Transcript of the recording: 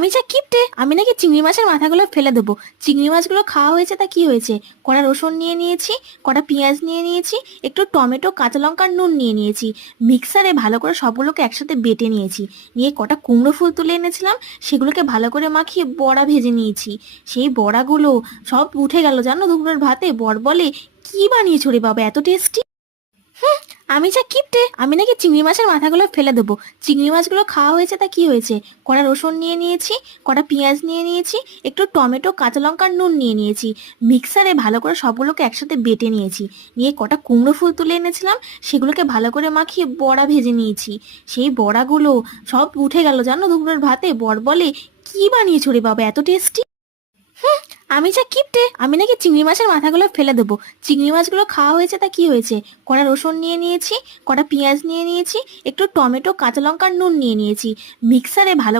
আমি যা কিপটে, আমি নাকি চিংড়ি মাছের মাথাগুলো ফেলে দেবো। চিংড়ি মাছগুলো খাওয়া হয়েছে তা কি হয়েছে? কটা রসুন নিয়ে নিয়েছি, কটা পেঁয়াজ নিয়ে নিয়েছি, একটু টমেটো, কাঁচা লঙ্কা, নুন নিয়ে নিয়েছি। মিক্সারে ভালো করে সবগুলোকে একসাথে বেটে নিয়েছি। নিয়ে কটা কুমড়ো ফুল তুলে এনেছিলাম, সেগুলোকে ভালো করে মাখিয়ে বড়া ভেজে নিয়েছি। সেই বড়াগুলো সব উঠে গেল জানো দুপুরের ভাতে। বর বলে, কি বানিয়েছো রে বাবা, এত টেস্টি! আমি যা কিপটে, আমি নাকি চিংড়ি মাছের মাথাগুলো ফেলে দেবো। চিংড়ি মাছগুলো খাওয়া হয়েছে তা কি হয়েছে? কটা রসুন নিয়ে নিয়েছি, কটা পেঁয়াজ নিয়ে নিয়েছি, একটু টমেটো, কাঁচা লঙ্কা, নুন নিয়ে নিয়েছি। মিক্সারে ভালো করে সবগুলোকে একসাথে বেটে নিয়েছি। নিয়ে কটা কুমড়ো ফুল তুলে এনেছিলাম, সেগুলোকে ভালো করে মাখিয়ে বড়া ভেজে নিয়েছি। সেই বড়াগুলো সব উঠে গেল জানো দুপুরের ভাতে। বর বলে, কি বানিয়েছো রে বাবা, এত টেস্টি! আমি যা কিপটে, আমি নাকি চিংড়ি মাছের মাথাগুলো ফেলে দেবো। চিংড়ি মাছগুলো খাওয়া হয়েছে তা কি হয়েছে? কটা রসুন নিয়ে নিয়েছি, কটা পেঁয়াজ নিয়ে নিয়েছি, একটু টমেটো, কাঁচা লঙ্কা, নুন নিয়ে নিয়েছি। মিক্সারে ভালো